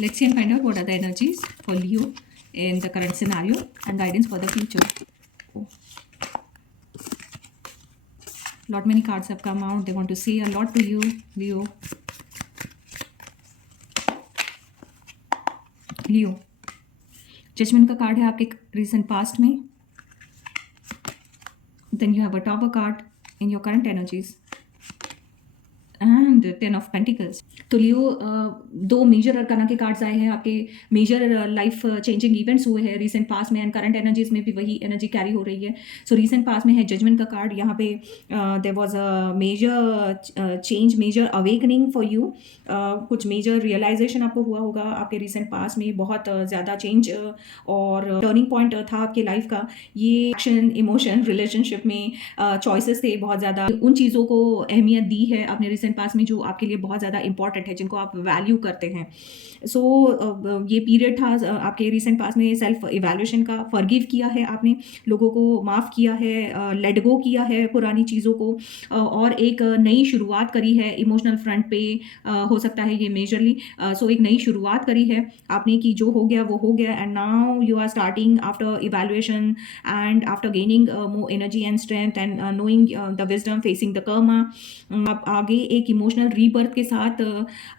Let's see and find out what are the energies for Leo in the current scenario and guidance for the future. Oh. Lot many cards have come out. They want to say a lot to you, Leo. Leo. Judgement का card है आपके recent past में. Then you have a Tower card in your current energies. And 10 of pentacles. तो लियो दो major arcana के cards आए हैं. आपके मेजर लाइफ चेंजिंग इवेंट्स हुए हैं रिसेंट पास में एंड करंट एनर्जीज में भी वही एनर्जी कैरी हो रही है. सो रिसेंट पास में है जजमेंट का कार्ड. यहाँ पे there was a major change, major awakening for you. कुछ मेजर रियलाइजेशन आपको हुआ होगा आपके रिसेंट पास में. बहुत ज़्यादा चेंज और टर्निंग पॉइंट था आपके लाइफ का. ये एक्शन, इमोशन, रिलेशनशिप में चॉइसेस थे बहुत ज़्यादा. उन चीज़ों को अहमियत दी है अपने रिसेंट पास में जो आपके लिए बहुत ज़्यादा इंपॉर्टेंट है, जिनको आप वैल्यू करते हैं. सो ये पीरियड था आपके रिसेंट पास में सेल्फ इवैल्यूएशन का. फॉरगिव किया है आपने, लोगों को माफ़ किया है, लेट गो किया है पुरानी चीज़ों को, और एक नई शुरुआत करी है इमोशनल फ्रंट पे. हो सकता है ये मेजरली. सो एक नई शुरुआत करी है आपने कि जो हो गया वो हो गया. And now you are starting after evaluation and after gaining more energy and strength and knowing the wisdom, facing the karma. आप आगे एक इमोशनल रीबर्थ के साथ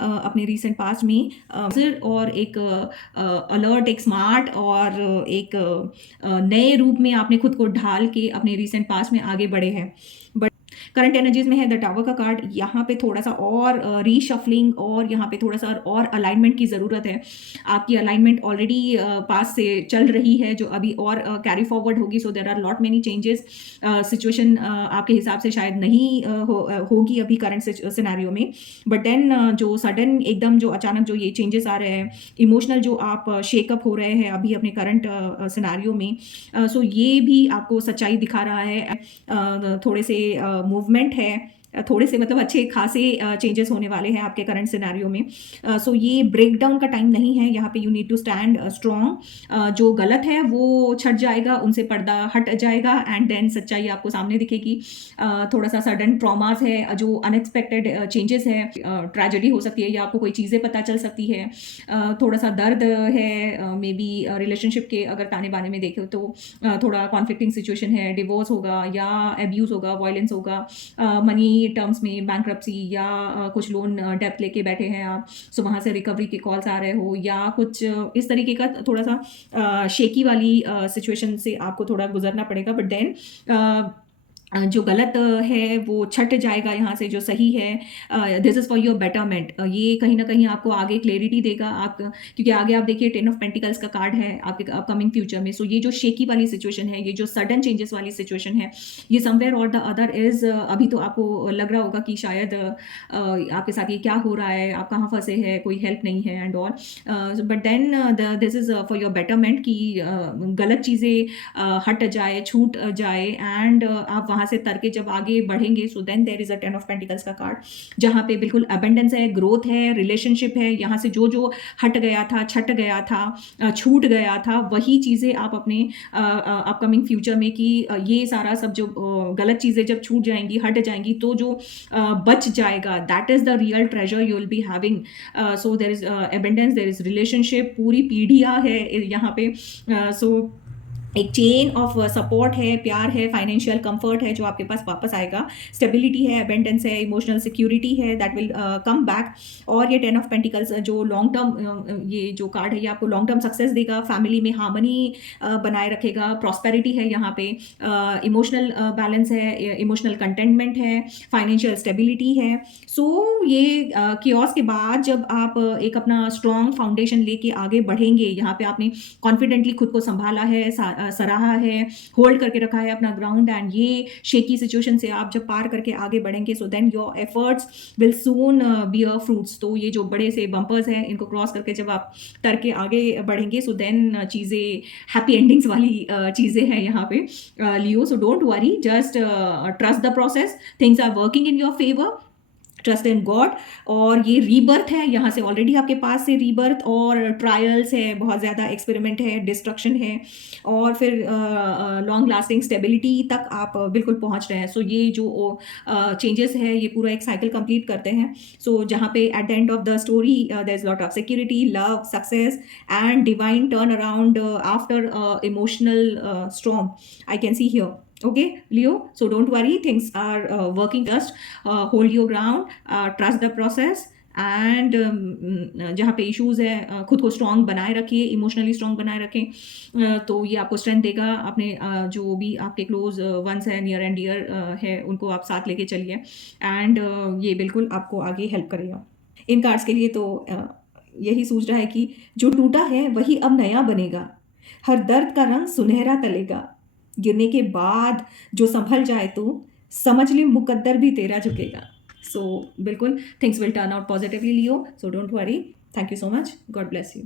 अपने रिसेंट पास्ट में और एक अलर्ट, एक स्मार्ट और एक नए रूप में आपने खुद को ढाल के अपने रिसेंट पास्ट में आगे बढ़े हैं. बट करंट एनर्जीज में है द टावर का कार्ड. यहाँ पे थोड़ा सा और रीशफलिंग और यहाँ पे थोड़ा सा और अलाइनमेंट की ज़रूरत है. आपकी अलाइनमेंट ऑलरेडी पास से चल रही है जो अभी और कैरी फॉरवर्ड होगी. So there are lot many changes. Situation आपके हिसाब से शायद नहीं होगी अभी करंट सिनेरियो में. बट देन जो सडन एकदम जो अचानक जो ये चेंजेस आ रहे हैं, इमोशनल जो आप शेकअप हो रहे हैं अभी अपने करंट सिनेरियो में, सो ये भी आपको सच्चाई दिखा रहा है. थोड़े से मूवमेंट है, थोड़े से मतलब अच्छे खासे चेंजेस होने वाले हैं आपके करंट सिनेरियो में. सो ये ब्रेक डाउन का टाइम नहीं है. यहाँ पे you need to stand strong. जो गलत है वो छट जाएगा, उनसे पर्दा हट जाएगा एंड देन सच्चाई आपको सामने दिखेगी. थोड़ा सा सडन ट्रॉमास है, जो अनएक्सपेक्टेड चेंजेस है, ट्रेजेडी हो सकती है या आपको कोई चीज़ें पता चल सकती है. थोड़ा सा दर्द है मे बी रिलेशनशिप के अगर ताने बाने में देखें तो. थोड़ा कॉन्फ्लिक्टिंग सिचुएशन है, डिवोर्स होगा या एब्यूज़ होगा, वायलेंस होगा, मनी टर्म्स में बैंक्रप्सी या कुछ लोन डेप्थ लेके बैठे हैं आप. सो वहाँ से रिकवरी के कॉल्स आ रहे हो या कुछ इस तरीके का थोड़ा सा शेकी वाली सिचुएशन से आपको थोड़ा गुजरना पड़ेगा. बट देन जो गलत है वो छट जाएगा यहाँ से. जो सही है this is for your betterment. ये कहीं ना कहीं आपको आगे क्लैरिटी देगा. आप क्योंकि आगे आप देखिए 10 ऑफ पेंटिकल्स का कार्ड है आपके अपकमिंग फ्यूचर में. सो ये जो शेकी वाली सिचुएशन है, ये जो सडन चेंजेस वाली सिचुएशन है, ये समवेयर और द अदर इज़ अभी तो आपको लग रहा होगा कि शायद आपके साथ ये क्या हो रहा है, आप कहाँ फंसे हैं, कोई हेल्प नहीं है and all. But then this is for your betterment कि गलत चीज़ें हट जाए, छूट जाए एंड आप वहाँ से तर के जब आगे बढ़ेंगे. So then there is a 10 of pentacles का कार्ड जहाँ पे बिल्कुल अबेंडेंस है, ग्रोथ है, रिलेशनशिप है. यहाँ से जो जो हट गया था, छट गया था, छूट गया था, वही चीज़ें आप अपने अपकमिंग फ्यूचर में कि ये सारा सब जो गलत चीज़ें जब छूट जाएंगी, हट जाएंगी, तो जो बच जाएगा that is the real treasure you will be having. So there is abundance, there is relationship, पूरी पीढ़ियाँ है यहाँ पे. सो एक चेन ऑफ सपोर्ट है, प्यार है, फाइनेंशियल कंफर्ट है जो आपके पास वापस आएगा. स्टेबिलिटी है, अबेंडेंस है, इमोशनल सिक्योरिटी है, दैट विल कम बैक. और ये 10 ऑफ पेंटिकल्स जो लॉन्ग टर्म ये जो कार्ड है ये आपको लॉन्ग टर्म सक्सेस देगा, फैमिली में हार्मनी बनाए रखेगा, प्रॉस्पेरिटी है यहाँ पे, इमोशनल बैलेंस है, इमोशनल कंटेंटमेंट है, फाइनेंशियल स्टेबिलिटी है. सो ये कियोस के बाद जब आप एक अपना स्ट्रॉन्ग फाउंडेशन लेके आगे बढ़ेंगे, यहाँ पे आपने कॉन्फिडेंटली खुद को संभाला है, सराहा है, होल्ड करके रखा है अपना ग्राउंड. एंड ये शेकी सिचुएशन से आप जब पार करके आगे बढ़ेंगे, so then your efforts will soon bear fruits. तो ये जो बड़े से बम्पर्स हैं इनको क्रॉस करके जब आप तर के आगे बढ़ेंगे, सो देन चीज़ें हैप्पी एंडिंग्स वाली चीज़ें हैं यहाँ पे Leo. So don't worry, just trust the process, things are working in your favour. Trust in God. और ये रीबर्थ है, यहाँ से ऑलरेडी आपके पास से रीबर्थ और ट्रायल्स है, बहुत ज़्यादा एक्सपेरिमेंट है, डिस्ट्रक्शन है, और फिर लॉन्ग लास्टिंग स्टेबिलिटी तक आप बिल्कुल पहुँच रहे हैं। सो ये जो चेंजेस है ये पूरा एक साइकिल कंप्लीट करते हैं। सो जहाँ पे at the end of the story there is lot of security, love, success and divine turn around after emotional storm I can see here. Okay, Leo, so don't worry, things are working. Just hold your ground, trust the process, and जहाँ पे issues है खुद को strong बनाए रखिए, emotionally strong बनाए रखें। तो ये आपको स्ट्रेंथ देगा। अपने जो भी आपके क्लोज वंस है, नियर एंड डियर है, उनको आप साथ लेके चलिए, एंड ये बिल्कुल आपको आगे हेल्प करेगा। इन कार्ड्स के लिए तो यही सूझ रहा है कि जो टूटा है वही अब नया बनेगा, हर दर्द का रंग सुनहरा तलेगा, गिरने के बाद जो संभल जाए तो समझ ले मुकद्दर भी तेरा झुकेगा। सो बिल्कुल things will turn out positively Leo, so don't worry. Thank you so much, God bless you.